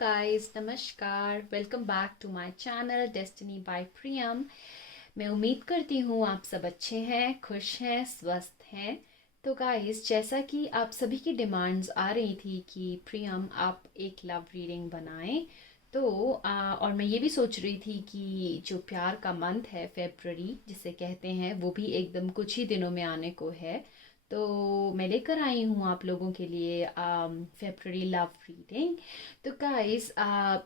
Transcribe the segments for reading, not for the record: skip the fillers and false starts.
Guys, नमस्कार। Welcome back to my channel Destiny by Priyam. मैं उम्मीद करती हूँ आप सब अच्छे हैं, खुश हैं, स्वस्थ हैं। तो गाइस, जैसा कि आप सभी की डिमांड्स आ रही थी कि प्रियम आप एक लव रीडिंग बनाएं, तो और मैं ये भी सोच रही थी कि जो प्यार का मंथ है फेब्रुअरी जिसे कहते हैं, वो भी एकदम कुछ ही दिनों में आने को है। तो मैं लेकर आई हूँ आप लोगों के लिए फेब्रुअरी लव रीडिंग। तो गाइस,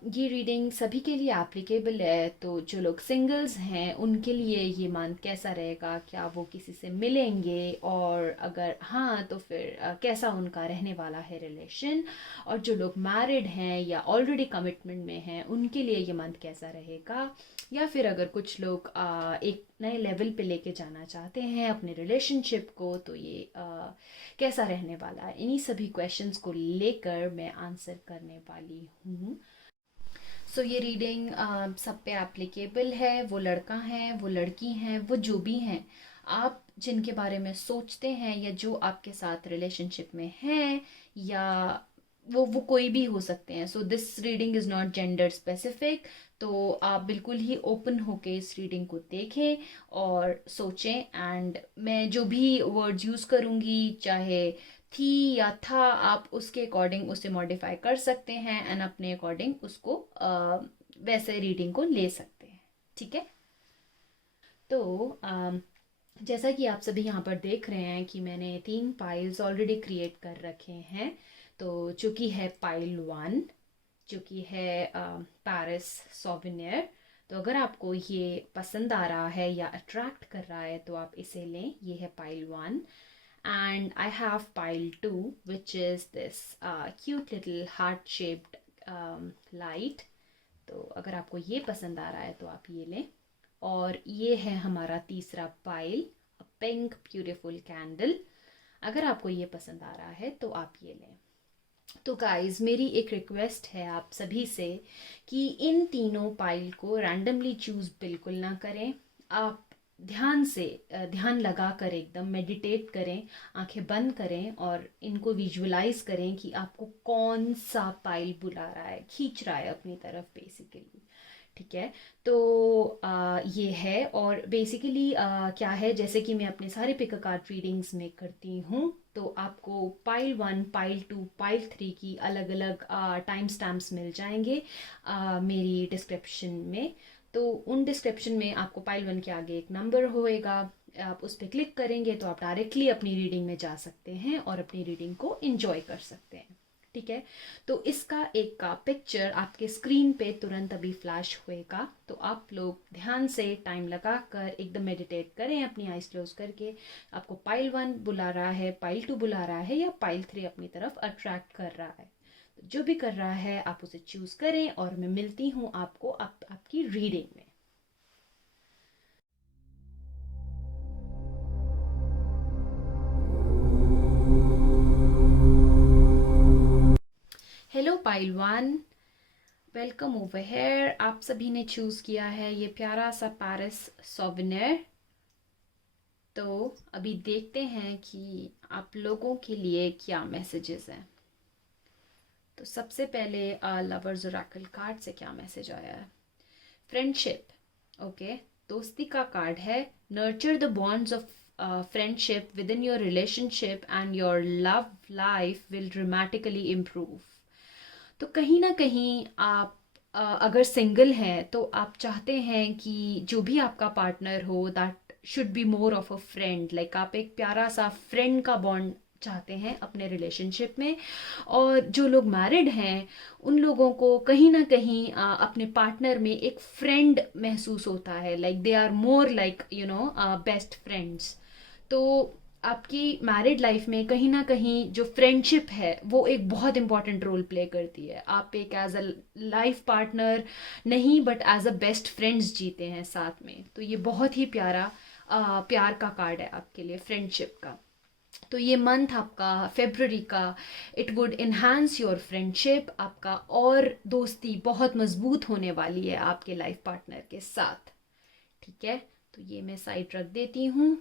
ये रीडिंग सभी के लिए एप्लीकेबल है। तो जो लोग सिंगल्स हैं उनके लिए ये मंथ कैसा रहेगा, क्या वो किसी से मिलेंगे, और अगर हाँ तो फिर कैसा उनका रहने वाला है रिलेशन। और जो लोग मैरिड हैं या ऑलरेडी कमिटमेंट में हैं उनके लिए ये मंथ कैसा रहेगा। या फिर अगर कुछ लोग एक नए लेवल पे लेके जाना चाहते हैं अपने रिलेशनशिप को, तो ये कैसा रहने वाला है। इन्हीं सभी क्वेश्चंस को लेकर मैं आंसर करने वाली हूँ। सो ये रीडिंग सब पे एप्लीकेबल है। वो लड़का है, वो लड़की हैं, वो जो भी हैं, आप जिनके बारे में सोचते हैं या जो आपके साथ रिलेशनशिप में हैं, या वो कोई भी हो सकते हैं। So this reading is not gender specific. तो आप बिल्कुल ही ओपन होके इस रीडिंग को देखें और सोचें। एंड मैं जो भी वर्ड्स यूज़ करूँगी, चाहे थी या था, आप उसके अकॉर्डिंग उसे मॉडिफाई कर सकते हैं एंड अपने अकॉर्डिंग उसको वैसे रीडिंग को ले सकते हैं। ठीक है। तो जैसा कि आप सभी यहाँ पर देख रहे हैं कि मैंने 3 पाइल्स ऑलरेडी क्रिएट कर रखे हैं। तो जो कि है पाइल 1, जो कि है पेरिस सोवेनियर। तो अगर आपको ये पसंद आ रहा है या अट्रैक्ट कर रहा है तो आप इसे लें। ये है pile 1। And I have pile 2, which is this cute little heart shaped light. तो अगर आपको ये पसंद आ रहा है तो आप ये लें। और ये है हमारा तीसरा पाइल, पिंक ब्यूटीफुल कैंडल। अगर आपको ये पसंद आ रहा है तो आप ये लें। तो गाइस, मेरी एक रिक्वेस्ट है आप सभी से कि इन तीनों पाइल को रैंडमली चूज बिल्कुल ना करें। आप ध्यान से ध्यान लगा कर एकदम मेडिटेट करें, आंखें बंद करें और इनको विजुअलाइज करें कि आपको कौन सा पाइल बुला रहा है, खींच रहा है अपनी तरफ बेसिकली। ठीक है। तो ये है। और बेसिकली क्या है, जैसे कि मैं अपने सारे पिक कार्ड रीडिंग्स में करती हूँ, तो आपको पाइल 1, पाइल 2, पाइल 3 की अलग अलग टाइम स्टैम्प्स मिल जाएंगे मेरी डिस्क्रिप्शन में। तो उन डिस्क्रिप्शन में आपको पाइल 1 के आगे एक नंबर होएगा, आप उस पर क्लिक करेंगे तो आप डायरेक्टली अपनी रीडिंग में जा सकते हैं और अपनी रीडिंग को एंजॉय कर सकते हैं। ठीक है। तो इसका एक का पिक्चर आपके स्क्रीन पे तुरंत अभी फ्लैश होएगा। तो आप लोग ध्यान से टाइम लगा कर एकदम मेडिटेट करें अपनी आइज क्लोज करके। आपको पाइल 1 बुला रहा है, पाइल 2 बुला रहा है, या पाइल 3 अपनी तरफ अट्रैक्ट कर रहा है, तो जो भी कर रहा है आप उसे चूज करें। और मैं मिलती हूँ आपको आपकी रीडिंग में। Hello pile 1, welcome over here. आप सभी ने चूज किया है ये प्यारा सा पेरिस सोवेनियर। तो अभी देखते हैं कि आप लोगों के लिए क्या मैसेजेस हैं। तो सबसे पहले लवर्स ओरेकल कार्ड से क्या मैसेज आया है। फ्रेंडशिप, ओके, दोस्ती का कार्ड है। Nurture the bonds of friendship with in your relationship and your love life will dramatically improve. तो कहीं ना कहीं आप अगर सिंगल हैं तो आप चाहते हैं कि जो भी आपका पार्टनर हो, that should be more of a friend. Like आप एक प्यारा सा फ्रेंड का बॉन्ड चाहते हैं अपने रिलेशनशिप में। और जो लोग मैरिड हैं उन लोगों को कहीं ना कहीं अपने पार्टनर में एक फ्रेंड महसूस होता है। Like they are more like best friends. तो आपकी मैरिड लाइफ में कहीं ना कहीं जो फ्रेंडशिप है वो एक बहुत इंपॉर्टेंट रोल प्ले करती है। आप एक एज अ लाइफ पार्टनर नहीं, but as a best friends जीते हैं साथ में। तो ये बहुत ही प्यारा प्यार का कार्ड है आपके लिए, फ्रेंडशिप का। तो ये मंथ आपका फेब्रुअरी का, it would enhance your friendship. आपका और दोस्ती बहुत मजबूत होने वाली है आपके लाइफ पार्टनर के साथ। ठीक है। तो ये मैं साइड रख देती हूँ।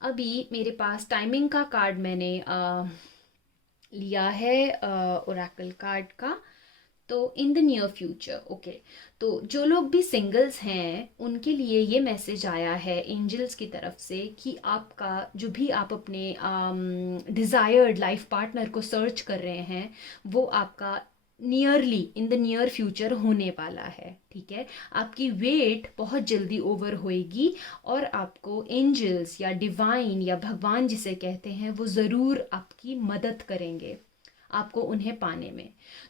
अभी मेरे पास टाइमिंग का कार्ड मैंने लिया है ओरेकल कार्ड का। तो in the near future, okay. तो जो लोग भी सिंगल्स हैं उनके लिए ये मैसेज आया है एंजल्स की तरफ से कि आपका जो भी आप अपने डिज़ायर्ड लाइफ पार्टनर को सर्च कर रहे हैं वो आपका nearly in the near future होने वाला है, ठीक है। आपकी वेट बहुत जल्दी ओवर होएगी और आपको एंजल्स या डिवाइन या भगवान जिसे कहते हैं वो ज़रूर आपकी मदद करेंगे आपको उन्हें पाने में।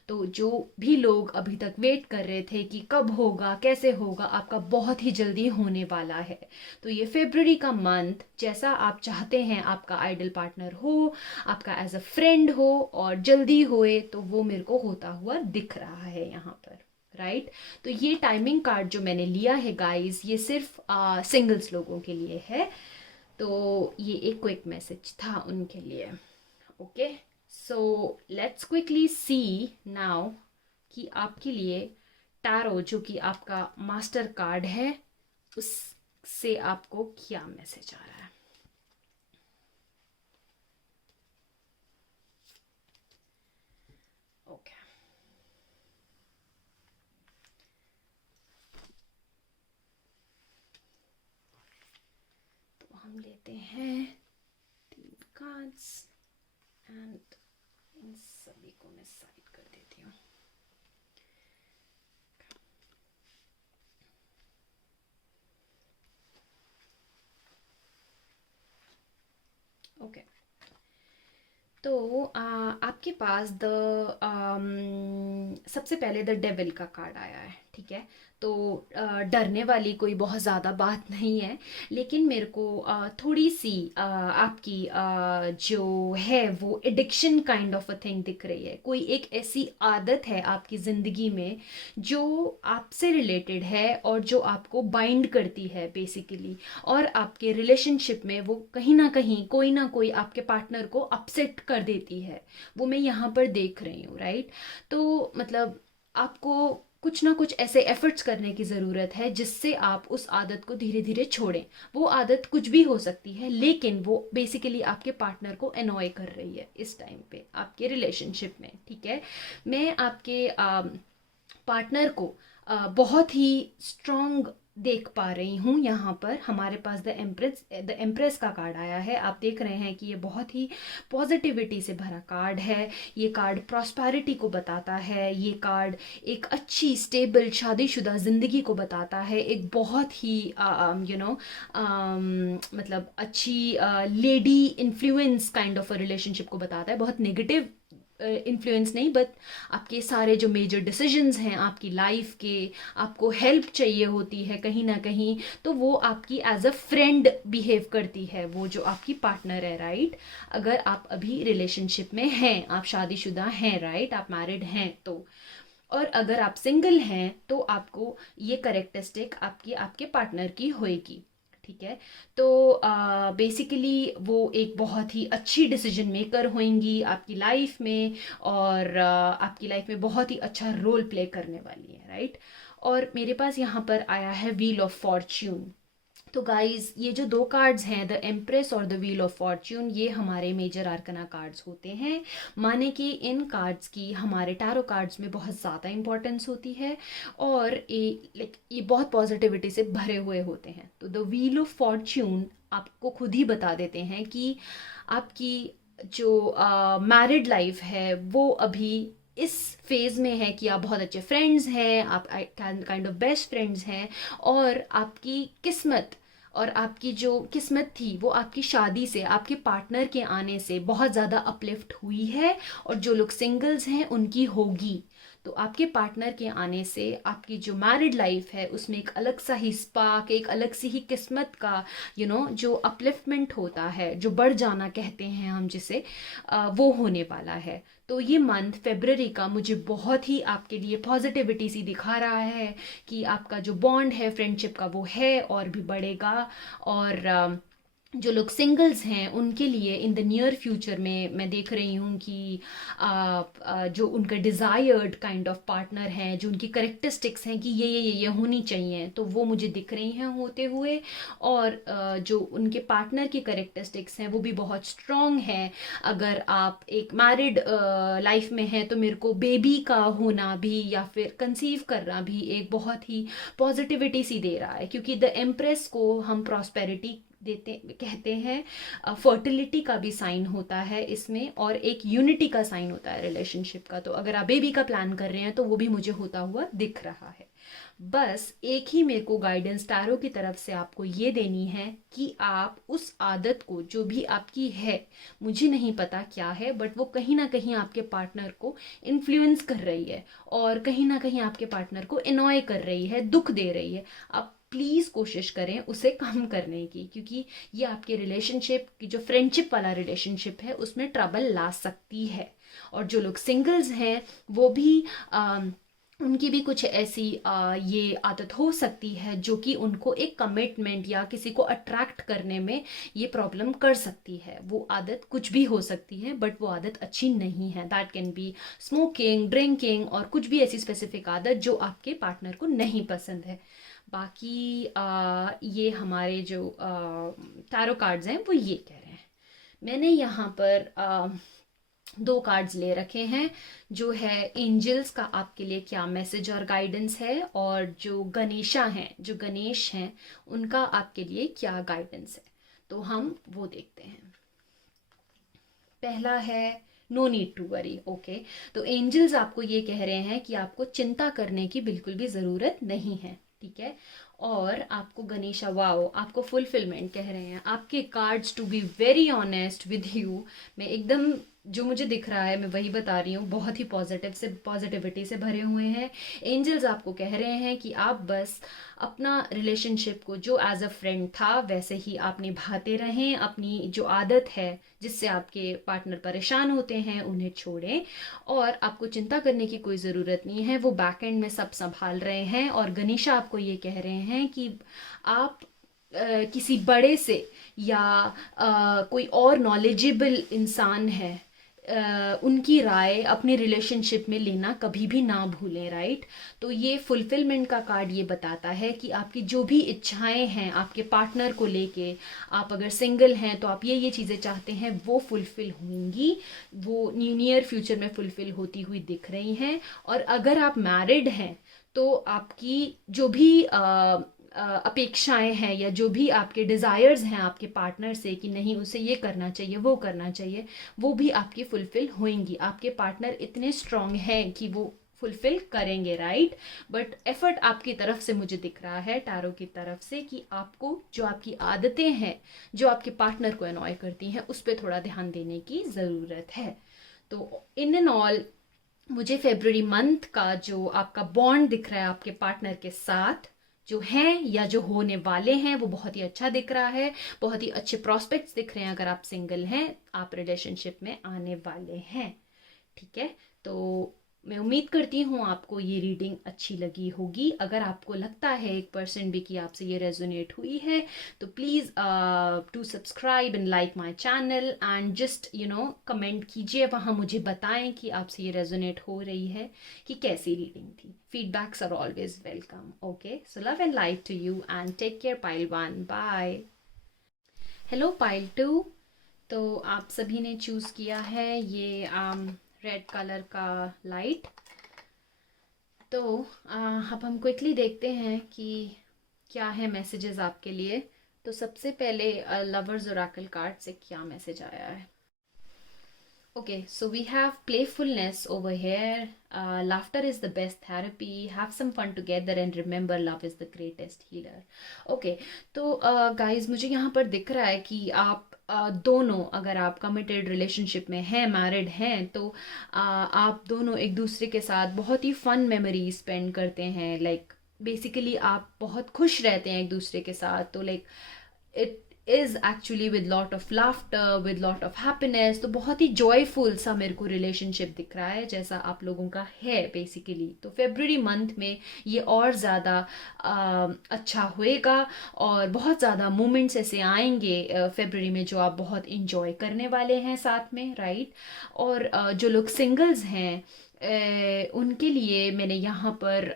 तो जो भी लोग अभी तक वेट कर रहे थे कि कब होगा कैसे होगा, आपका बहुत ही जल्दी होने वाला है। तो ये फेब्रुअरी का मंथ जैसा आप चाहते हैं आपका आइडल पार्टनर हो, आपका एज अ फ्रेंड हो और जल्दी होए, तो वो मेरे को होता हुआ दिख रहा है यहाँ पर, राइट। तो ये टाइमिंग कार्ड जो मैंने लिया है गाइस, ये सिर्फ सिंगल्स लोगों के लिए है। तो ये एक क्विक मैसेज था उनके लिए, okay. So let's quickly see now कि आपके लिए टैरो जो कि आपका मास्टर कार्ड है उससे आपको क्या मैसेज आ रहा है। ओके, तो हम लेते हैं 3 कार्ड्स एंड इन सभी को मैं साइड कर देती हूँ। ओके, तो आपके पास सबसे पहले द डेविल का कार्ड आया है, ठीक है। तो डरने वाली कोई बहुत ज़्यादा बात नहीं है, लेकिन मेरे को थोड़ी सी आपकी जो है वो addiction kind of a thing दिख रही है। कोई एक ऐसी आदत है आपकी ज़िंदगी में जो आपसे रिलेटेड है और जो आपको बाइंड करती है बेसिकली, और आपके रिलेशनशिप में वो कहीं ना कोई आपके पार्टनर को अपसेट कर देती है। वो मैं यहाँ पर देख रही हूँ, राइट। तो मतलब आपको कुछ ना कुछ ऐसे एफर्ट्स करने की ज़रूरत है जिससे आप उस आदत को धीरे धीरे छोड़ें। वो आदत कुछ भी हो सकती है, लेकिन वो बेसिकली आपके पार्टनर को अनॉय कर रही है इस टाइम पे आपके रिलेशनशिप में, ठीक है। मैं आपके पार्टनर को बहुत ही स्ट्रॉन्ग देख पा रही हूँ। यहाँ पर हमारे पास द एम्प्रेस का कार्ड आया है। आप देख रहे हैं कि ये बहुत ही पॉजिटिविटी से भरा कार्ड है। ये कार्ड प्रॉस्पेरिटी को बताता है। ये कार्ड एक अच्छी स्टेबल शादीशुदा ज़िंदगी को बताता है। एक बहुत ही मतलब अच्छी lady influence kind of a relationship को बताता है। बहुत नेगेटिव इन्फ्लुएंस नहीं, बट आपके सारे जो मेजर डिसीजंस हैं आपकी लाइफ के, आपको हेल्प चाहिए होती है कहीं ना कहीं, तो वो आपकी एज अ फ्रेंड बिहेव करती है, वो जो आपकी पार्टनर है, राइट। अगर आप अभी रिलेशनशिप में हैं, आप शादीशुदा हैं, राइट, आप मैरिड हैं तो, और अगर आप सिंगल हैं तो आपको ये करेक्टरिस्टिक आपकी आपके पार्टनर की होएगी, ठीक है। तो बेसिकली वो एक बहुत ही अच्छी डिसीजन मेकर होंगी आपकी लाइफ में, और आपकी लाइफ में बहुत ही अच्छा रोल प्ले करने वाली है, राइट। और मेरे पास यहाँ पर आया है व्हील ऑफ फॉर्च्यून। तो गाइस, ये जो 2 कार्ड्स हैं, द एम्प्रेस और द व्हील ऑफ फॉर्च्यून, ये हमारे मेजर आर्कना कार्ड्स होते हैं। माने कि इन कार्ड्स की हमारे टैरो कार्ड्स में बहुत ज़्यादा इंपॉर्टेंस होती है और ये बहुत पॉजिटिविटी से भरे हुए होते हैं। तो द व्हील ऑफ फॉर्च्यून आपको खुद ही बता देते हैं कि आपकी जो मैरिड लाइफ है वो अभी इस फेज़ में है कि आप बहुत अच्छे फ्रेंड्स हैं, आप काइंड ऑफ बेस्ट फ्रेंड्स हैं, और आपकी किस्मत और आपकी जो किस्मत थी वो आपकी शादी से, आपके पार्टनर के आने से बहुत ज़्यादा अपलिफ्ट हुई है, और जो लोग सिंगल्स हैं उनकी होगी। तो आपके पार्टनर के आने से आपकी जो मैरिड लाइफ है उसमें एक अलग सा ही स्पार्क, एक अलग सी ही किस्मत का जो अपलिफ्टमेंट होता है, जो बढ़ जाना कहते हैं हम जिसे, वो होने वाला है। तो ये मंथ फेब्रवरी का मुझे बहुत ही आपके लिए पॉजिटिविटी सी दिखा रहा है कि आपका जो बॉन्ड है फ्रेंडशिप का वो है और भी बढ़ेगा, और जो लोग सिंगल्स हैं उनके लिए इन द नियर फ्यूचर में मैं देख रही हूँ कि जो उनका डिज़ायर्ड काइंड ऑफ पार्टनर हैं, जो उनकी करेक्टरिस्टिक्स हैं कि ये होनी चाहिए, तो वो मुझे दिख रही हैं होते हुए। और जो उनके पार्टनर की करेक्टरिस्टिक्स हैं वो भी बहुत स्ट्रॉन्ग हैं। अगर आप एक मैरिड लाइफ में हैं तो मेरे को बेबी का होना भी या फिर कंसीव करना भी एक बहुत ही पॉजिटिविटी सी दे रहा है, क्योंकि द एम्प्रेस को हम प्रॉस्पेरिटी देते कहते हैं, फर्टिलिटी का भी साइन होता है इसमें, और एक यूनिटी का साइन होता है रिलेशनशिप का। तो अगर आप बेबी का प्लान कर रहे हैं तो वो भी मुझे होता हुआ दिख रहा है। बस एक ही मेरे को गाइडेंस टैरो की तरफ से आपको ये देनी है कि आप उस आदत को, जो भी आपकी है, मुझे नहीं पता क्या है, बट वो कहीं ना कहीं आपके पार्टनर को इन्फ्लुएंस कर रही है और कहीं ना कहीं आपके पार्टनर को एनॉय कर रही है, दुख दे रही है। आप प्लीज़ कोशिश करें उसे कम करने की, क्योंकि ये आपके रिलेशनशिप की, जो फ्रेंडशिप वाला रिलेशनशिप है, उसमें ट्रबल ला सकती है। और जो लोग सिंगल्स हैं वो भी उनकी भी कुछ ऐसी ये आदत हो सकती है जो कि उनको एक कमिटमेंट या किसी को अट्रैक्ट करने में ये प्रॉब्लम कर सकती है। वो आदत कुछ भी हो सकती है, बट वो आदत अच्छी नहीं है। That can be smoking, drinking, और कुछ भी ऐसी स्पेसिफिक आदत जो आपके पार्टनर को नहीं पसंद है। बाकी ये हमारे जो टैरो कार्ड्स हैं वो ये कह रहे हैं। मैंने यहाँ पर दो कार्ड्स ले रखे हैं, जो है एंजल्स का आपके लिए क्या मैसेज और गाइडेंस है, और जो गणेशा हैं, जो गणेश हैं, उनका आपके लिए क्या गाइडेंस है। तो हम वो देखते हैं। पहला है no need to worry. Okay, तो एंजल्स आपको ये कह रहे हैं कि आपको चिंता करने की बिल्कुल भी ज़रूरत नहीं है, ठीक है। और आपको गणेशा, वाओ, आपको फुलफिलमेंट कह रहे हैं। आपके cards, to be very honest with you, मैं एकदम जो मुझे दिख रहा है मैं वही बता रही हूँ, बहुत ही पॉजिटिविटी से भरे हुए हैं। एंजल्स आपको कह रहे हैं कि आप बस अपना रिलेशनशिप को जो एज अ फ्रेंड था वैसे ही आप निभाते रहें। अपनी जो आदत है जिससे आपके पार्टनर परेशान होते हैं उन्हें छोड़ें, और आपको चिंता करने की कोई ज़रूरत नहीं है। वो बैक एंड में सब संभाल रहे हैं। और गनीशा आपको ये कह रहे हैं कि आप किसी बड़े से या कोई और नॉलेजेबल इंसान है, उनकी राय अपने रिलेशनशिप में लेना कभी भी ना भूलें, राइट। तो ये फुलफिलमेंट का कार्ड ये बताता है कि आपकी जो भी इच्छाएं हैं आपके पार्टनर को लेके, आप अगर सिंगल हैं तो आप ये चीज़ें चाहते हैं, वो फुलफिल होंगी, वो नियर फ्यूचर में फुलफिल होती हुई दिख रही हैं। और अगर आप मैरिड हैं तो आपकी जो भी अपेक्षाएं हैं या जो भी आपके डिज़ायर्स हैं आपके पार्टनर से कि नहीं उसे ये करना चाहिए, वो करना चाहिए, वो भी आपकी फुलफिल होंगी। आपके पार्टनर इतने स्ट्रांग हैं कि वो फुलफिल करेंगे, राइट। बट एफर्ट आपकी तरफ से मुझे दिख रहा है, टैरो की तरफ से, कि आपको जो आपकी आदतें हैं जो आपके पार्टनर को अनॉय करती हैं उस पर थोड़ा ध्यान देने की ज़रूरत है। तो इन एंड ऑल मुझे फेब्रुअरी मंथ का जो आपका बॉन्ड दिख रहा है आपके पार्टनर के साथ, जो हैं या जो होने वाले हैं, वो बहुत ही अच्छा दिख रहा है। बहुत ही अच्छे प्रॉस्पेक्ट्स दिख रहे हैं अगर आप सिंगल हैं, आप रिलेशनशिप में आने वाले हैं, ठीक है। तो मैं उम्मीद करती हूँ आपको ये रीडिंग अच्छी लगी होगी। अगर आपको लगता है 1% भी कि आपसे ये रेजोनेट हुई है तो please to subscribe and like my channel, and just comment कीजिए, वहाँ मुझे बताएं कि आपसे ये रेजोनेट हो रही है कि कैसी रीडिंग थी। Feedbacks are always welcome. Okay, so love and light to you and take care pile 1, bye. Hello pile 2, तो आप सभी ने चूज़ किया है ये रेड कलर का लाइट। तो अब हम क्विकली देखते हैं कि क्या है मैसेजेस आपके लिए। तो सबसे पहले लवर्स ओरेकल कार्ड से क्या मैसेज आया है। Okay, so we have playfulness over here. Laughter is the best therapy. Have some fun together and remember love is the greatest healer. Okay, तो guys मुझे यहाँ पर दिख रहा है कि आप दोनों, अगर आप कमिटेड रिलेशनशिप में हैं, मैरिड हैं, तो आप दोनों एक दूसरे के साथ बहुत ही फन मेमोरी स्पेंड करते हैं। लाइक बेसिकली आप बहुत खुश रहते हैं एक दूसरे के साथ। तो like is actually with lot of laughter, with lot of happiness. तो बहुत ही जॉयफुल सा मेरे को रिलेशनशिप दिख रहा है, जैसा आप लोगों का है बेसिकली। तो फेब्रुअरी मंथ में ये और ज़्यादा अच्छा होएगा, और बहुत ज़्यादा मोमेंट्स ऐसे आएंगे फेब्रुअरी में जो आप बहुत इंजॉय करने वाले हैं साथ में, राइट। और जो लोग सिंगल्स हैं उनके लिए मैंने यहाँ पर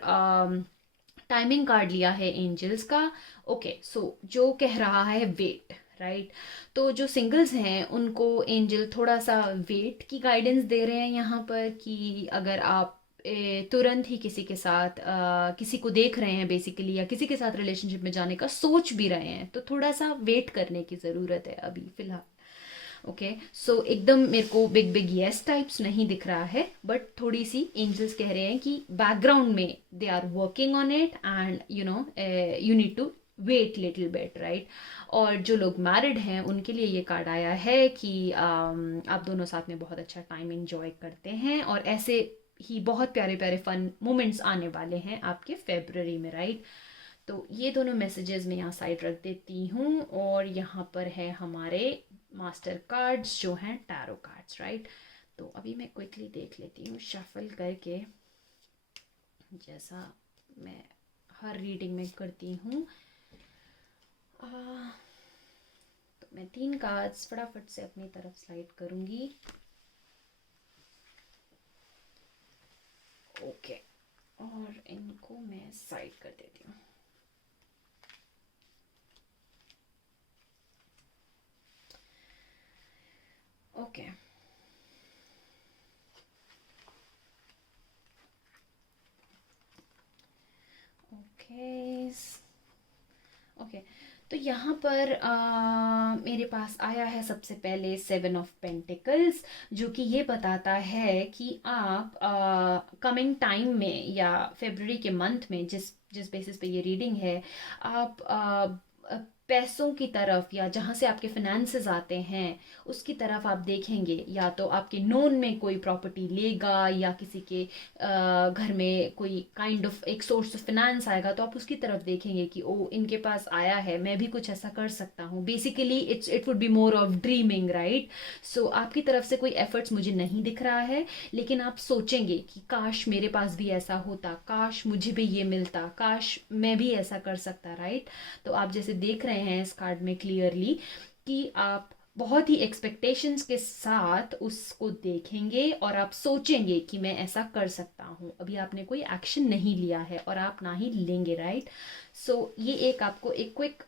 टाइमिंग कार्ड लिया है एंजल्स का। ओके, सो जो कह रहा है वेट, राइट। तो जो सिंगल्स हैं उनको एंजल थोड़ा सा वेट की गाइडेंस दे रहे हैं यहाँ पर, कि अगर आप तुरंत ही किसी के साथ किसी को देख रहे हैं बेसिकली, या किसी के साथ रिलेशनशिप में जाने का सोच भी रहे हैं, तो थोड़ा सा वेट करने की ज़रूरत है अभी फ़िलहाल। ओके, सो एकदम मेरे को बिग बिग यस टाइप्स नहीं दिख रहा है, बट थोड़ी सी एंजल्स कह रहे हैं कि बैकग्राउंड में they are working on it, and you need to wait little bit, right. और जो लोग मैरिड हैं उनके लिए ये कार्ड आया है कि आप दोनों साथ में बहुत अच्छा टाइम इंजॉय करते हैं, और ऐसे ही बहुत प्यारे प्यारे फन मोमेंट्स आने वाले हैं आपके फेब्रुअरी में, राइट। तो ये दोनों मैसेजेस मैं यहाँ साइड रख देती हूँ, और यहाँ पर है हमारे मास्टर कार्ड्स जो हैं टैरो कार्ड्स, राइट। तो अभी मैं क्विकली देख लेती हूँ शफल करके, जैसा मैं हर रीडिंग में करती हूँ। तो मैं 3 कार्ड्स फटाफट से अपनी तरफ स्लाइड करूँगी। ओके, और इनको मैं साइड कर देती हूँ। Okay, okay, okay. तो यहाँ पर मेरे पास आया है सबसे पहले 7 ऑफ पेंटिकल्स, जो कि ये बताता है कि आप कमिंग टाइम में या फेब्रुअरी के मंथ में, जिस जिस बेसिस पे ये रीडिंग है, आप पैसों की तरफ, या जहाँ से आपके फाइनेंसेस आते हैं उसकी तरफ आप देखेंगे। या तो आपके नोन में कोई प्रॉपर्टी लेगा, या किसी के घर में कोई काइंड ऑफ एक सोर्स ऑफ फाइनेंस आएगा, तो आप उसकी तरफ देखेंगे कि ओ इनके पास आया है, मैं भी कुछ ऐसा कर सकता हूँ। Basically it would be more of dreaming, right. So आपकी तरफ से कोई एफर्ट्स मुझे नहीं दिख रहा है, लेकिन आप सोचेंगे कि काश मेरे पास भी ऐसा होता, काश मुझे भी ये मिलता, काश मैं भी ऐसा कर सकता, राइट। तो आप जैसे देख रहे हैं इस कार्ड में क्लियरली कि आप बहुत ही एक्सपेक्टेशंस के साथ उसको देखेंगे, और आप सोचेंगे कि मैं ऐसा कर सकता हूँ। अभी आपने कोई एक्शन नहीं लिया है, और आप ना ही लेंगे, राइट। सो ये एक आपको एक क्विक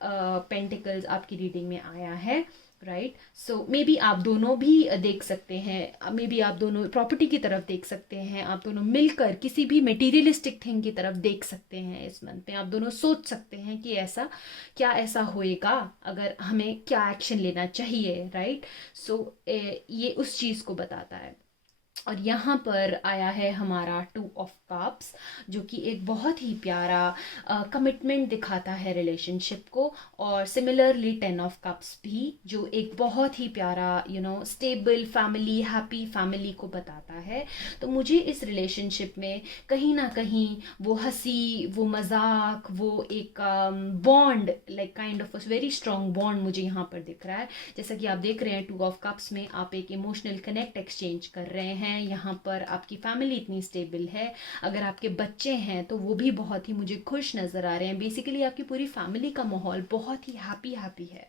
पेंटिकल्स आपकी रीडिंग में आया है, राइट। सो मे बी आप दोनों भी देख सकते हैं, मे बी आप दोनों प्रॉपर्टी की तरफ देख सकते हैं, आप दोनों मिलकर किसी भी मटेरियलिस्टिक थिंग की तरफ देख सकते हैं। इस मंथ में आप दोनों सोच सकते हैं कि ऐसा क्या ऐसा होएगा, अगर हमें क्या एक्शन लेना चाहिए, राइट। सो ये उस चीज़ को बताता है। और यहाँ पर आया है हमारा 2 ऑफ कप्स, जो कि एक बहुत ही प्यारा कमिटमेंट दिखाता है रिलेशनशिप को, और सिमिलरली 10 ऑफ कप्स भी, जो एक बहुत ही प्यारा स्टेबल फैमिली, हैप्पी फैमिली को बताता है। तो मुझे इस रिलेशनशिप में कहीं ना कहीं वो हंसी, वो मजाक, वो एक bond, like kind of very strong bond मुझे यहाँ पर दिख रहा है। जैसा कि आप देख रहे हैं 2 ऑफ कप्स में आप एक इमोशनल कनेक्ट एक्सचेंज कर रहे हैं। यहाँ पर आपकी फैमिली इतनी स्टेबल है, अगर आपके बच्चे हैं तो वो भी बहुत ही मुझे खुश नज़र आ रहे हैं। बेसिकली आपकी पूरी फैमिली का माहौल बहुत ही हैप्पी हैप्पी है,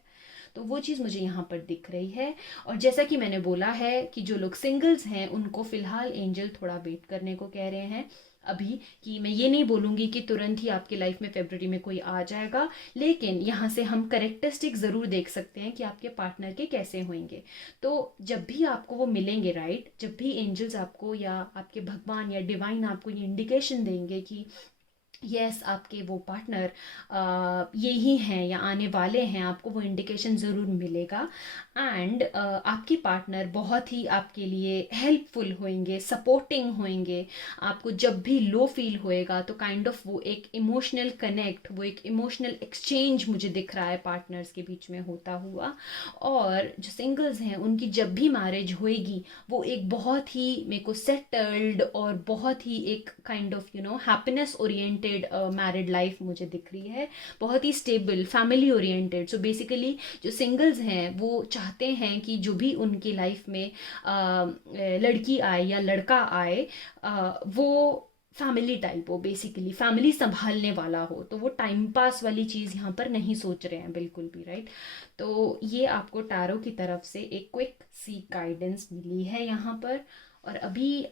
तो वो चीज़ मुझे यहाँ पर दिख रही है। और जैसा कि मैंने बोला है कि जो लोग सिंगल्स हैं उनको फ़िलहाल एंजल थोड़ा वेट करने को कह रहे हैं अभी, कि मैं ये नहीं बोलूँगी कि तुरंत ही आपकी लाइफ में फेब्रुअरी में कोई आ जाएगा, लेकिन यहाँ से हम करेक्टरिस्टिक ज़रूर देख सकते हैं कि आपके पार्टनर के कैसे होंगे। तो जब भी आपको वो मिलेंगे, राइट, जब भी एंजल्स आपको या आपके भगवान या डिवाइन आपको ये इंडिकेशन देंगे कि यस आपके वो पार्टनर यही हैं या आने वाले हैं, आपको वो इंडिकेशन ज़रूर मिलेगा। एंड आपके पार्टनर बहुत ही आपके लिए हेल्पफुल होंगे, सपोर्टिंग होंगे। आपको जब भी लो फील होएगा तो काइंड ऑफ वो एक इमोशनल कनेक्ट, वो एक इमोशनल एक्सचेंज मुझे दिख रहा है पार्टनर्स के बीच में होता हुआ। और जो सिंगल्स हैं उनकी जब भी मैरिज होएगी वो एक बहुत ही मेरे को सेटल्ड और बहुत ही एक kind of happiness oriented oriented married life मुझे दिख रही है, बहुत ही stable, family oriented. So basically जो सिंगल्स हैं वो चाहते हैं कि जो भी उनकी लाइफ में लड़की आए या लड़का आए, वो फैमिली टाइप हो, बेसिकली फैमिली संभालने वाला हो। तो वो टाइम पास वाली चीज़ यहाँ पर नहीं सोच रहे हैं बिल्कुल भी, राइट। तो ये आपको टैरो की तरफ से एक क्विक सी गाइडेंस मिली है यहाँ पर। और अभी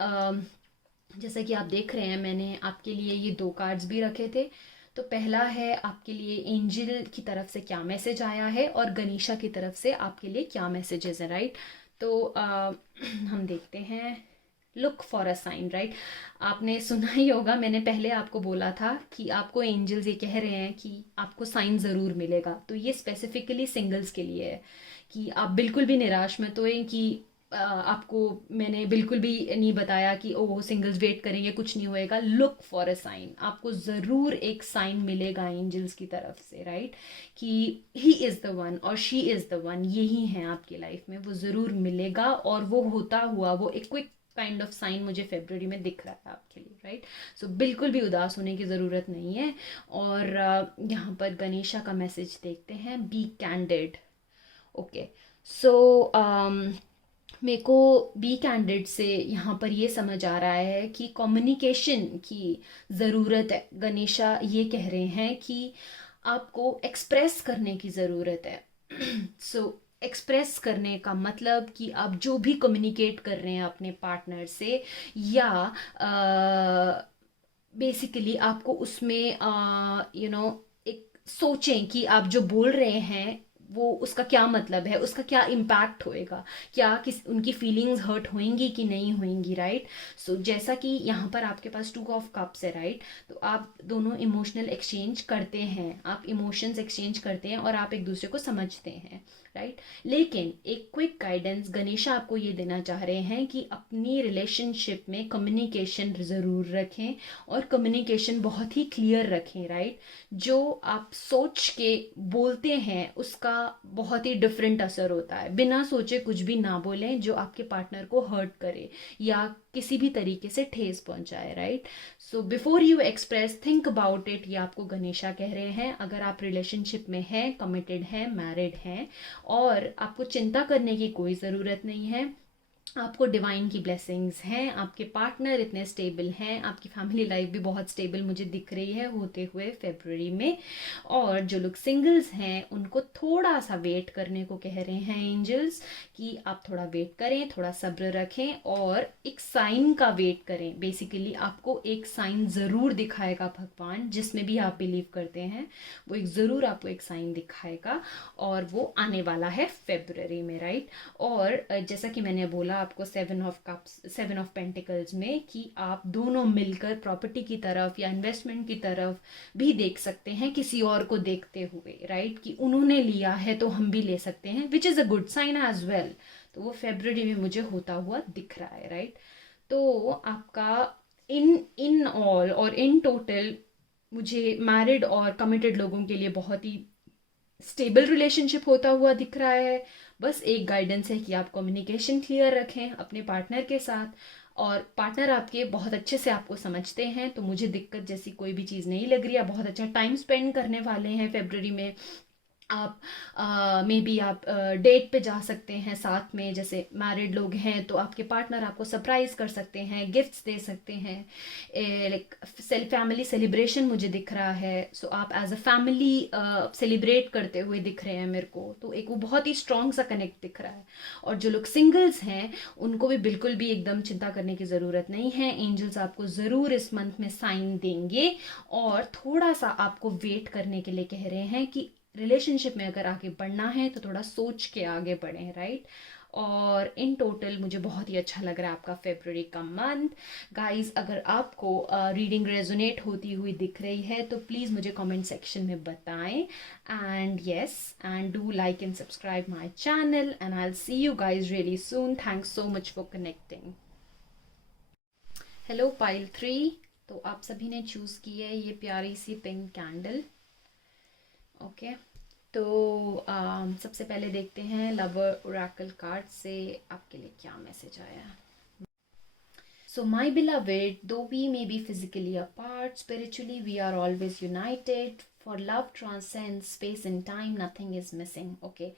जैसा कि आप देख रहे हैं, मैंने आपके लिए ये 2 कार्ड्स भी रखे थे। तो पहला है आपके लिए एंजल की तरफ से क्या मैसेज आया है, और गनीशा की तरफ से आपके लिए क्या मैसेजेस है, राइट। तो हम देखते हैं। Look for a sign, right. आपने सुना ही होगा, मैंने पहले आपको बोला था कि आपको एंजल्स ये कह रहे हैं कि आपको साइन ज़रूर मिलेगा। तो ये स्पेसिफिकली सिंगल्स के लिए है कि आप बिल्कुल भी निराश मत होएं कि आपको मैंने बिल्कुल भी नहीं बताया कि ओह सिंगल्स वेट करेंगे, कुछ नहीं होएगा। लुक फॉर अ साइन, आपको ज़रूर एक साइन मिलेगा एंजल्स की तरफ से, राइट, कि ही इज़ द वन और शी इज़ द वन, यही है आपकी लाइफ में, वो ज़रूर मिलेगा। और वो होता हुआ वो एक क्विक काइंड ऑफ साइन मुझे फेब्रुअरी में दिख रहा है आपके लिए, राइट। सो बिल्कुल भी उदास होने की ज़रूरत नहीं है। और यहाँ पर गणेशा का मैसेज देखते हैं, बी कैंडिड। ओके, सो मेरे को बी कैंडिड से यहाँ पर ये समझ आ रहा है कि कम्युनिकेशन की ज़रूरत है। गणेशा ये कह रहे हैं कि आपको एक्सप्रेस करने की ज़रूरत है। सो एक्सप्रेस करने का मतलब कि आप जो भी कम्युनिकेट कर रहे हैं अपने पार्टनर से, या बेसिकली आपको उसमें एक सोचें कि आप जो बोल रहे हैं वो उसका क्या मतलब है, उसका क्या इम्पैक्ट होएगा, क्या किस उनकी फीलिंग्स हर्ट होंगी कि नहीं होंगी, राइट। सो जैसा कि यहाँ पर आपके पास 2 ऑफ कप्स है, राइट। तो आप दोनों इमोशनल एक्सचेंज करते हैं, आप इमोशंस एक्सचेंज करते हैं और आप एक दूसरे को समझते हैं, राइट। लेकिन एक क्विक गाइडेंस गणेशा आपको ये देना चाह रहे हैं कि अपनी रिलेशनशिप में कम्युनिकेशन ज़रूर रखें, और कम्युनिकेशन बहुत ही क्लियर रखें, राइट। जो आप सोच के बोलते हैं उसका बहुत ही डिफरेंट असर होता है। बिना सोचे कुछ भी ना बोलें जो आपके पार्टनर को हर्ट करे या किसी भी तरीके से ठेस पहुंचाए, right. So before you express think about it, ये आपको गणेशा कह रहे हैं। अगर आप रिलेशनशिप में हैं, कमिटेड हैं, मैरिड हैं, और आपको चिंता करने की कोई ज़रूरत नहीं है। आपको डिवाइन की ब्लेसिंग्स हैं, आपके पार्टनर इतने स्टेबल हैं, आपकी फैमिली लाइफ भी बहुत स्टेबल मुझे दिख रही है होते हुए फेब्रुअरी में। और जो लोग सिंगल्स हैं उनको थोड़ा सा वेट करने को कह रहे हैं एंजल्स, कि आप थोड़ा वेट करें, थोड़ा सब्र रखें और एक साइन का वेट करें। बेसिकली आपको एक साइन ज़रूर दिखाएगा भगवान, जिसमें भी आप बिलीव करते हैं वो एक ज़रूर आपको एक साइन दिखाएगा, और वो आने वाला है फेब्रुअरी में, राइट। और जैसा कि मैंने बोला आपको 7 ऑफ कप्स, 7 ऑफ पेंटिकल्स में, कि आप दोनों मिलकर प्रॉपर्टी की तरफ या इन्वेस्टमेंट की तरफ भी देख सकते हैं किसी और को देखते हुए, राइट, कि उन्होंने लिया है तो हम भी ले सकते हैं, which is a good sign as well. तो वो फेब्रुअरी में मुझे होता हुआ दिख रहा है, राइट। तो आपका इन इन ऑल और इन टोटल मुझे मैरिड और कमिटेड लोगों के लिए बहुत ही स्टेबल रिलेशनशिप होता हुआ दिख रहा है। बस एक गाइडेंस है कि आप कम्युनिकेशन क्लियर रखें अपने पार्टनर के साथ, और पार्टनर आपके बहुत अच्छे से आपको समझते हैं, तो मुझे दिक्कत जैसी कोई भी चीज़ नहीं लग रही। आप बहुत अच्छा टाइम स्पेंड करने वाले हैं फेब्रुअरी में। आप मे बी आप डेट पे जा सकते हैं साथ में, जैसे मैरिड लोग हैं तो आपके पार्टनर आपको सरप्राइज कर सकते हैं, गिफ्ट्स दे सकते हैं, लाइक फैमिली सेलिब्रेशन मुझे दिख रहा है। सो आप एज अ फैमिली सेलिब्रेट करते हुए दिख रहे हैं मेरे को, तो एक वो बहुत ही स्ट्रॉन्ग सा कनेक्ट दिख रहा है। और जो लोग सिंगल्स हैं उनको भी बिल्कुल भी एकदम चिंता करने की ज़रूरत नहीं है। एंजल्स आपको ज़रूर इस मंथ में साइन देंगे, और थोड़ा सा आपको वेट करने के लिए कह रहे हैं कि रिलेशनशिप में अगर आगे बढ़ना है तो थोड़ा सोच के आगे बढ़ें, राइट। और इन टोटल मुझे बहुत ही अच्छा लग रहा है आपका फेब्रुअरी का मंथ। गाइस, अगर आपको रीडिंग रेजोनेट होती हुई दिख रही है तो प्लीज़ मुझे कमेंट सेक्शन में बताएं। And yes, and do like and subscribe my channel, and I will see you guys really soon. Thanks so much for connecting. Hello pile 3, तो आप सभी ने चूज़ की है ये प्यारी सी पिंक कैंडल। ओके, तो सबसे पहले देखते हैं लवर ओरेकल कार्ड से आपके लिए क्या मैसेज आया है। So, my beloved, though we may be physically apart, spiritually we are always united. For love transcends space and time, nothing is missing. Okay.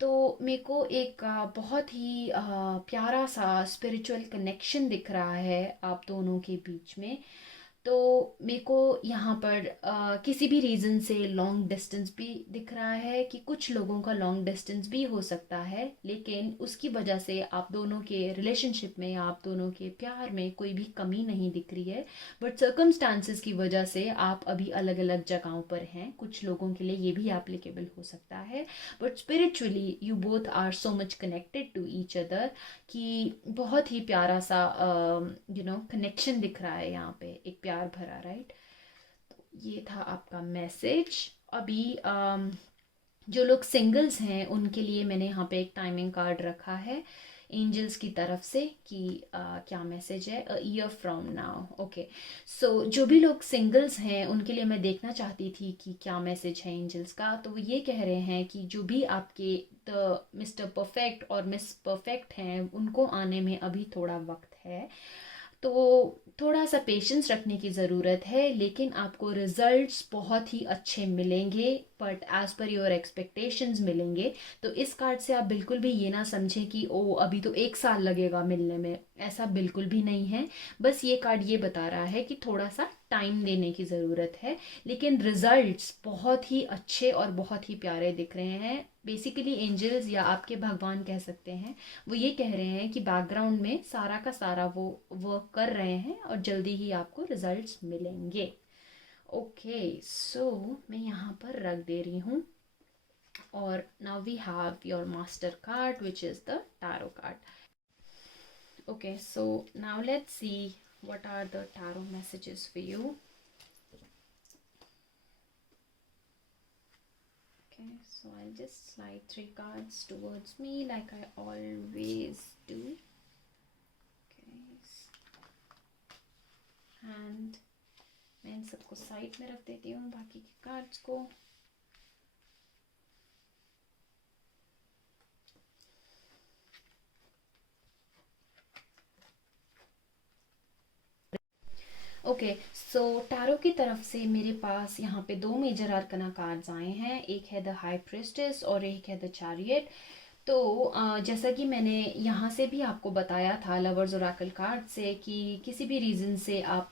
तो मेरे को एक बहुत ही प्यारा सा स्पिरिचुअल कनेक्शन दिख रहा है आप दोनों के बीच में। तो मेरे को यहाँ पर किसी भी रीज़न से लॉन्ग डिस्टेंस भी दिख रहा है कि कुछ लोगों का लॉन्ग डिस्टेंस भी हो सकता है, लेकिन उसकी वजह से आप दोनों के रिलेशनशिप में या आप दोनों के प्यार में कोई भी कमी नहीं दिख रही है। बट सर्कमस्टांसिस की वजह से आप अभी अलग अलग जगहों पर हैं। कुछ लोगों के लिए ये भी एप्लीकेबल हो सकता है। But spiritually you both are so much connected to each other कि बहुत ही प्यारा सा कनेक्शन दिख रहा है यहाँ पे, एक प्यार भरा, राइट। तो ये था आपका मैसेज। अभी जो लोग सिंगल्स हैं उनके लिए मैंने यहाँ पे एक टाइमिंग कार्ड रखा है एंजल्स की तरफ से कि क्या मैसेज है। A year from now. Okay, so जो भी लोग सिंगल्स हैं उनके लिए मैं देखना चाहती थी कि क्या मैसेज है एंजल्स का। तो वो ये कह रहे हैं कि जो भी आपके द मिस्टर परफेक्ट और मिस परफेक्ट हैं उनको आने में अभी थोड़ा वक्त है। तो थोड़ा सा पेशेंस रखने की ज़रूरत है, लेकिन आपको रिजल्ट्स बहुत ही अच्छे मिलेंगे, but as per your expectations मिलेंगे। तो इस कार्ड से आप बिल्कुल भी ये ना समझें कि ओ अभी तो 1 साल लगेगा मिलने में, ऐसा बिल्कुल भी नहीं है। बस ये कार्ड ये बता रहा है कि थोड़ा सा टाइम देने की ज़रूरत है, लेकिन रिजल्ट्स बहुत ही अच्छे और बहुत ही प्यारे दिख रहे हैं। बेसिकली एंजल्स या आपके भगवान कह सकते हैं, वो ये कह रहे हैं कि बैकग्राउंड में सारा का सारा वो वर्क कर रहे हैं और जल्दी ही आपको रिजल्ट्स मिलेंगे। ओके, सो मैं यहाँ पर रख दे रही हूँ। और now we have your master card which is the tarot card. Okay, so now let's see what are the tarot messages for you. Okay, so I'll just slide 3 cards towards me like I always do. Okay, and मैं इन सबको side में रख देती हूँ बाकी के cards को। Okay, सो tarot की तरफ से मेरे पास यहाँ पे 2 मेजर आर्कना कार्ड्स आए हैं। एक है द हाई प्रिस्टेस और एक है द चैरियट। तो जैसा कि मैंने यहाँ से भी आपको बताया था लवर्स ओरेकल कार्ड से कि किसी भी रीज़न से आप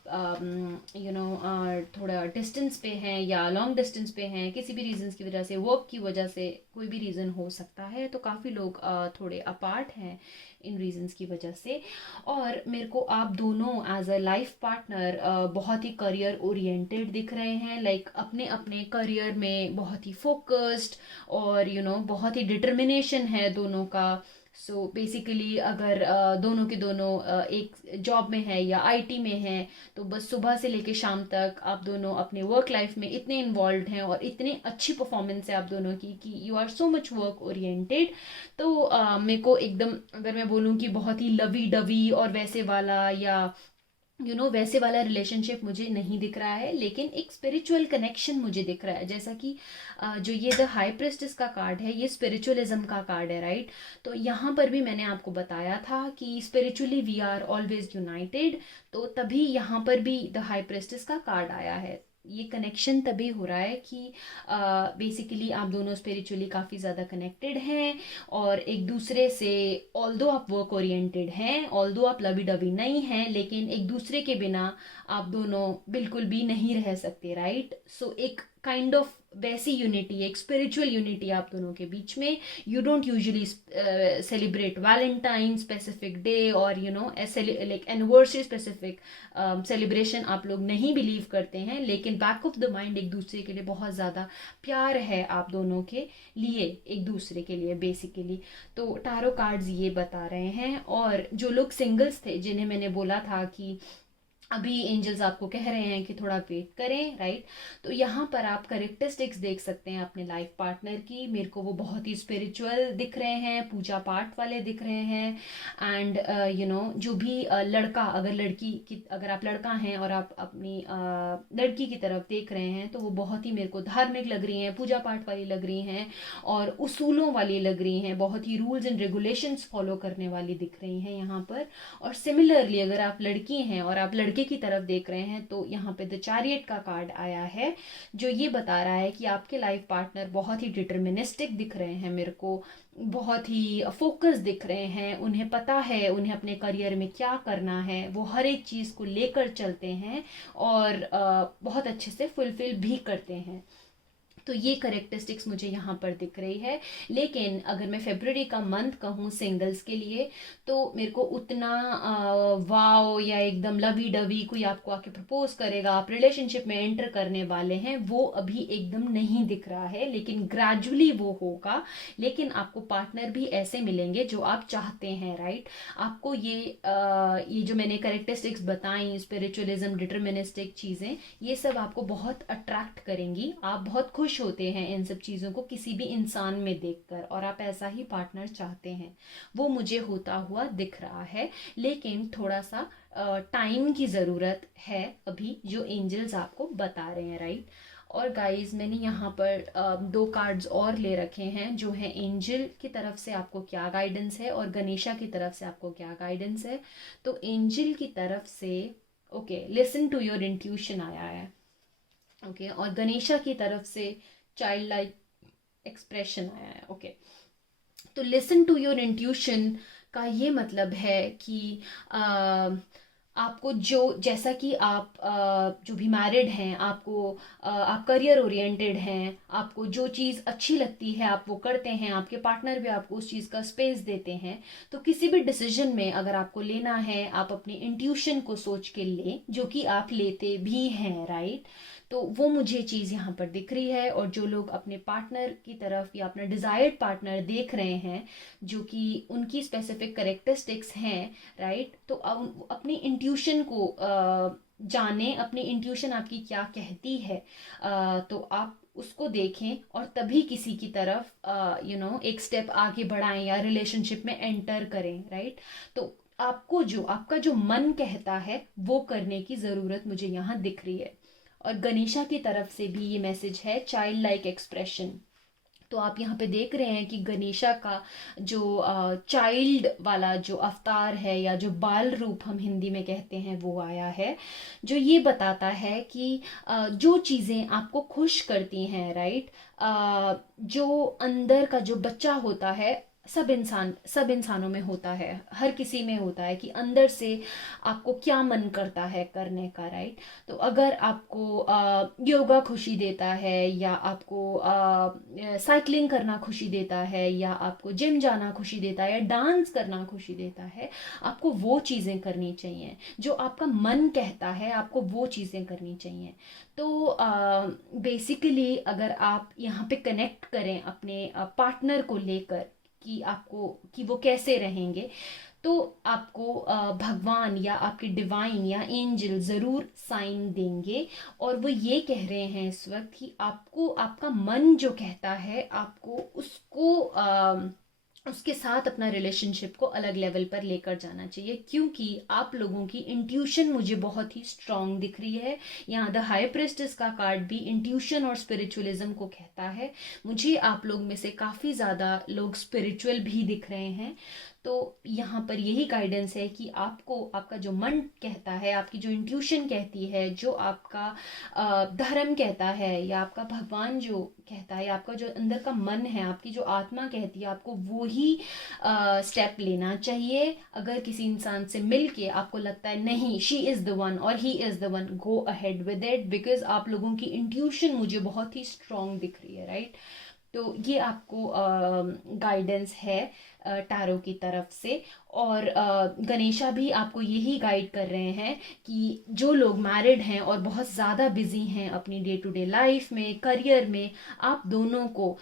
थोड़ा डिस्टेंस पे हैं या लॉन्ग डिस्टेंस पे हैं, किसी भी रीज़न्स की वजह से, वर्क की वजह से, कोई भी रीज़न हो सकता है। तो काफ़ी लोग थोड़े अपार्ट हैं इन रीजंस की वजह से। और मेरे को आप दोनों एज अ लाइफ पार्टनर बहुत ही करियर ओरिएंटेड दिख रहे हैं, लाइक अपने अपने करियर में बहुत ही फोकस्ड और बहुत ही डिटर्मिनेशन है दोनों का। सो बेसिकली अगर दोनों के दोनों एक जॉब में है या आईटी में है, तो बस सुबह से लेके शाम तक आप दोनों अपने वर्क लाइफ में इतने इन्वॉल्व हैं और इतनी अच्छी परफॉर्मेंस है आप दोनों की कि you are so much work oriented. तो मेरे को एकदम, अगर मैं बोलूँ कि बहुत ही लवी डवी और वैसे वाला या वैसे वाला रिलेशनशिप मुझे नहीं दिख रहा है, लेकिन एक स्पिरिचुअल कनेक्शन मुझे दिख रहा है। जैसा कि जो ये द हाई प्रिस्टेस का कार्ड है, ये स्पिरिचुअलिज्म का कार्ड है, राइट। तो यहाँ पर भी मैंने आपको बताया था कि spiritually we are always united. तो तभी यहाँ पर भी द हाई प्रिस्टेस का कार्ड आया है। ये कनेक्शन तभी हो रहा है कि बेसिकली आप दोनों स्पिरिचुअली काफ़ी ज़्यादा कनेक्टेड हैं और एक दूसरे से, ऑल्दो आप वर्क ओरिएंटेड हैं, ऑल्दो आप लवी डवी नहीं हैं, लेकिन एक दूसरे के बिना आप दोनों बिल्कुल भी नहीं रह सकते, राइट। सो एक काइंड ऑफ वैसी यूनिटी, एक स्पिरिचुअल यूनिटी आप दोनों के बीच में। You don't usually celebrate Valentine specific day और लाइक एनिवर्सरी स्पेसिफिक सेलिब्रेशन आप लोग नहीं बिलीव करते हैं, लेकिन बैक ऑफ द माइंड एक दूसरे के लिए बहुत ज़्यादा प्यार है आप दोनों के लिए, एक दूसरे के लिए बेसिकली। तो टैरो कार्ड्स ये बता रहे हैं। और जो लोग सिंगल्स थे, जिन्हें मैंने बोला था कि अभी एंजल्स आपको कह रहे हैं कि थोड़ा वेट करें, राइट। तो यहाँ पर आप करेक्टरिस्टिक्स देख सकते हैं अपने लाइफ पार्टनर की। मेरे को वो बहुत ही स्पिरिचुअल दिख रहे हैं, पूजा पाठ वाले दिख रहे हैं। एंड जो भी लड़का, अगर लड़की की, अगर आप लड़का हैं और आप अपनी लड़की की तरफ देख रहे हैं, तो वो बहुत ही मेरे को धार्मिक लग रही हैं, पूजा पाठ वाली लग रही हैं और उसूलों वाली लग रही हैं, बहुत ही रूल्स एंड रेगुलेशंस फॉलो करने वाली दिख रही हैं यहाँ पर। और सिमिलरली अगर आप लड़की हैं और आप लड़के की तरफ देख रहे हैं, तो यहाँ पे द चैरियट का कार्ड आया है, जो ये बता रहा है कि आपके लाइफ पार्टनर बहुत ही डिटर्मिनिस्टिक दिख रहे हैं मेरे को, बहुत ही फोकस दिख रहे हैं। उन्हें पता है उन्हें अपने करियर में क्या करना है, वो हर एक चीज़ को लेकर चलते हैं और बहुत अच्छे से फुलफिल भी करते हैं। तो ये करेक्टरिस्टिक्स मुझे यहाँ पर दिख रही है। लेकिन अगर मैं फेब्रुअरी का मंथ कहूँ सिंगल्स के लिए, तो मेरे को उतना वाव या एकदम लवी डवी कोई आपको आके प्रपोज करेगा, आप रिलेशनशिप में एंटर करने वाले हैं, वो अभी एकदम नहीं दिख रहा है। लेकिन ग्रेजुअली वो होगा। लेकिन आपको पार्टनर भी ऐसे मिलेंगे जो आप चाहते हैं, राइट। आपको ये जो मैंने करेक्टरिस्टिक्स बताई, स्पिरिचुअलिज्म, डिटर्मिनिस्टिक चीज़ें, ये सब आपको बहुत अट्रैक्ट करेंगी। आप बहुत खुश होते हैं इन सब चीज़ों को किसी भी इंसान में देखकर, और आप ऐसा ही पार्टनर चाहते हैं, वो मुझे होता हुआ दिख रहा है। लेकिन थोड़ा सा टाइम की ज़रूरत है अभी, जो एंजल्स आपको बता रहे हैं, राइट। और गाइस मैंने यहाँ पर दो कार्ड्स और ले रखे हैं, जो है एंजल की तरफ से आपको क्या गाइडेंस है और गणेशा की तरफ से आपको क्या गाइडेंस है। तो एंजल की तरफ से okay, listen to your intuition आया है, ओके। और गणेशा की तरफ से चाइल्ड लाइक एक्सप्रेशन आया है, ओके। तो लिसन टू योर इंट्यूशन का ये मतलब है कि आपको जो, जैसा कि आप जो भी मैरिड हैं, आप करियर ओरिएंटेड हैं, आपको जो चीज़ अच्छी लगती है आप वो करते हैं, आपके पार्टनर भी आपको उस चीज़ का स्पेस देते हैं। तो किसी भी डिसीजन में अगर आपको लेना है, आप अपनी इंट्यूशन को सोच के लें, जो कि आप लेते भी हैं, राइट। तो वो मुझे चीज़ यहाँ पर दिख रही है। और जो लोग अपने पार्टनर की तरफ या अपना डिज़ायर्ड पार्टनर देख रहे हैं, जो कि उनकी स्पेसिफिक करेक्टरिस्टिक्स हैं, राइट, तो अपनी इंट्यूशन को जाने, अपनी इंट्यूशन आपकी क्या कहती है, तो आप उसको देखें और तभी किसी की तरफ एक स्टेप आगे बढ़ाएं या रिलेशनशिप में एंटर करें, राइट। तो आपका जो मन कहता है वो करने की ज़रूरत मुझे यहाँ दिख रही है। और गणेशा की तरफ से भी ये मैसेज है, चाइल्ड लाइक एक्सप्रेशन। तो आप यहाँ पे देख रहे हैं कि गणेशा का जो चाइल्ड वाला जो अवतार है, या जो बाल रूप हम हिंदी में कहते हैं, वो आया है, जो ये बताता है कि जो चीज़ें आपको खुश करती हैं, राइट, जो अंदर का जो बच्चा होता है, सब इंसानों में होता है, हर किसी में होता है कि अंदर से आपको क्या मन करता है करने का, राइट। तो अगर आपको योगा खुशी देता है, या आपको साइकिलिंग करना खुशी देता है, या आपको जिम जाना खुशी देता है, या डांस करना खुशी देता है, आपको वो चीज़ें करनी चाहिए। जो आपका मन कहता है आपको वो चीज़ें करनी चाहिए। तो बेसिकली अगर आप यहाँ पे कनेक्ट करें अपने पार्टनर को लेकर कि वो कैसे रहेंगे, तो आपको भगवान या आपके डिवाइन या एंजल ज़रूर साइन देंगे। और वो ये कह रहे हैं इस वक्त कि आपको आपका मन जो कहता है, आपको उसके साथ अपना रिलेशनशिप को अलग लेवल पर लेकर जाना चाहिए, क्योंकि आप लोगों की इंट्यूशन मुझे बहुत ही स्ट्रांग दिख रही है। यहाँ द हाई प्रेस्टेस का कार्ड भी इंट्यूशन और स्पिरिचुअलिज्म को कहता है। मुझे आप लोग में से काफ़ी ज़्यादा लोग स्पिरिचुअल भी दिख रहे हैं। तो यहाँ पर यही गाइडेंस है कि आपका जो मन कहता है, आपकी जो इंट्यूशन कहती है, जो आपका धर्म कहता है, या आपका भगवान जो कहता है, आपका जो अंदर का मन है, आपकी जो आत्मा कहती है, आपको वो ही स्टेप लेना चाहिए। अगर किसी इंसान से मिल के आपको लगता है नहीं, शी इज़ द वन और he is the one, go ahead with it, because आप लोगों की इंट्यूशन मुझे बहुत ही स्ट्रांग दिख रही है, राइट। तो ये आपको गाइडेंस है टैरो की तरफ से। और गणेशा भी आपको यही गाइड कर रहे हैं कि जो लोग मैरिड हैं और बहुत ज़्यादा बिजी हैं अपनी डे टू डे लाइफ में, करियर में, आप दोनों को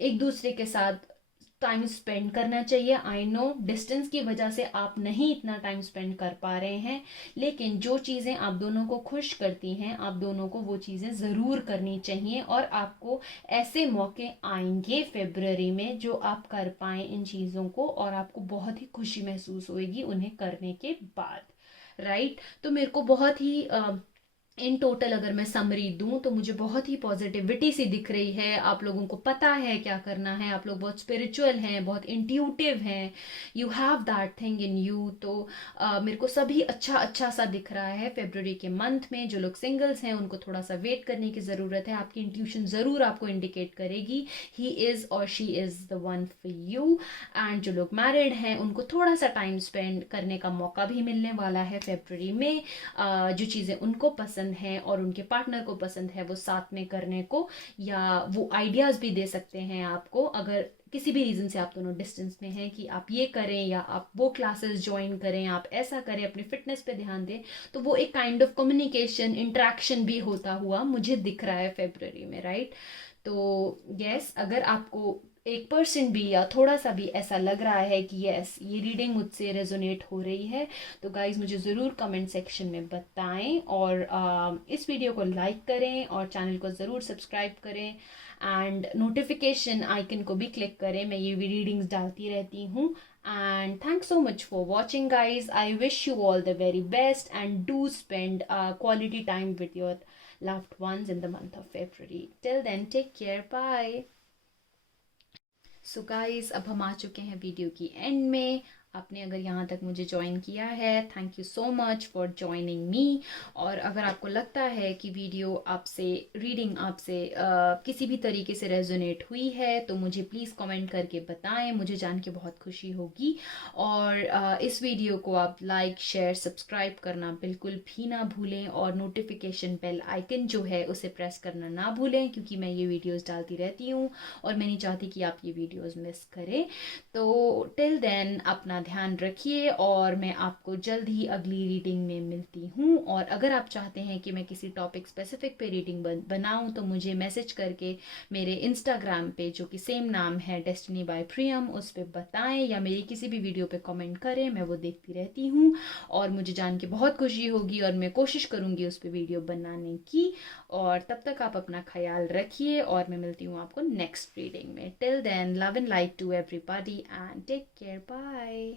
एक दूसरे के साथ टाइम स्पेंड करना चाहिए। आई नो डिस्टेंस की वजह से आप नहीं इतना टाइम स्पेंड कर पा रहे हैं, लेकिन जो चीज़ें आप दोनों को खुश करती हैं आप दोनों को वो चीज़ें ज़रूर करनी चाहिए। और आपको ऐसे मौके आएंगे फेब्रुअरी में जो आप कर पाएँ इन चीज़ों को, और आपको बहुत ही खुशी महसूस होएगी उन्हें करने के बाद, राइट। तो मेरे को बहुत ही इन टोटल अगर मैं समरी दूं तो मुझे बहुत ही पॉजिटिविटी सी दिख रही है। आप लोगों को पता है क्या करना है, आप लोग बहुत स्पिरिचुअल हैं, बहुत इंट्यूटिव हैं, you have that thing in you. तो मेरे को सभी अच्छा अच्छा सा दिख रहा है फेब्रुअरी के मंथ में। जो लोग सिंगल्स हैं उनको थोड़ा सा वेट करने की ज़रूरत है, आपकी इंट्यूशन ज़रूर आपको इंडिकेट करेगी ही इज़ और she is the one for you. And जो लोग मैरिड हैं उनको थोड़ा सा टाइम स्पेंड करने का मौका भी मिलने वाला है फेब्रुअरी में। जो चीज़ें उनको पसंद हैं और उनके पार्टनर को पसंद है वो साथ में करने को, या वो आइडियाज़ भी दे सकते हैं आपको। अगर किसी भी रीज़न से आप दोनों डिस्टेंस में हैं कि आप ये करें या आप वो क्लासेस ज्वाइन करें, आप ऐसा करें, अपनी फिटनेस पे ध्यान दें, तो वो एक काइंड ऑफ कम्युनिकेशन इंटरेक्शन भी होता हुआ मुझे दिख रहा है फेब्रुअरी में, राइट। तो यस, अगर आपको 1% भी या थोड़ा सा भी ऐसा लग रहा है कि यस ये रीडिंग मुझसे रेजोनेट हो रही है, तो गाइज मुझे ज़रूर कमेंट सेक्शन में बताएं। और इस वीडियो को लाइक करें और चैनल को ज़रूर सब्सक्राइब करें एंड नोटिफिकेशन आइकन को भी क्लिक करें, मैं ये भी रीडिंग्स डालती रहती हूँ। And thanks so much for watching, guys. I wish you all the very best and do spend quality time with your loved ones in the month of February. Till then, take care. Bye. So guys, अब हम आ चुके हैं video की and में। आपने अगर यहाँ तक मुझे ज्वाइन किया है, thank you so much for joining me. और अगर आपको लगता है कि वीडियो आपसे, रीडिंग आपसे किसी भी तरीके से रेजोनेट हुई है तो मुझे प्लीज़ कमेंट करके बताएं, मुझे जान के बहुत खुशी होगी। और इस वीडियो को आप लाइक शेयर सब्सक्राइब करना बिल्कुल भी ना भूलें, और नोटिफिकेशन बेल आइकन जो है उसे प्रेस करना ना भूलें, क्योंकि मैं ये वीडियोज़ डालती रहती हूँ और मैं नहीं चाहती कि आप ये वीडियोस मिस करें। तो टिल देन अपना ध्यान रखिए और मैं आपको जल्द ही अगली रीडिंग में मिलती हूँ। और अगर आप चाहते हैं कि मैं किसी टॉपिक स्पेसिफिक पे रीडिंग बनाऊँ तो मुझे मैसेज करके मेरे इंस्टाग्राम पे, जो कि सेम नाम है डेस्टिनी बाय प्रियम, उस पर बताएं, या मेरी किसी भी वीडियो पे कमेंट करें, मैं वो देखती रहती हूँ और मुझे जान के बहुत खुशी होगी और मैं कोशिश करूँगी उस पर वीडियो बनाने की। और तब तक आप अपना ख्याल रखिए और मैं मिलती हूँ आपको नेक्स्ट रीडिंग में। Till then, love and light to everybody and take care, bye.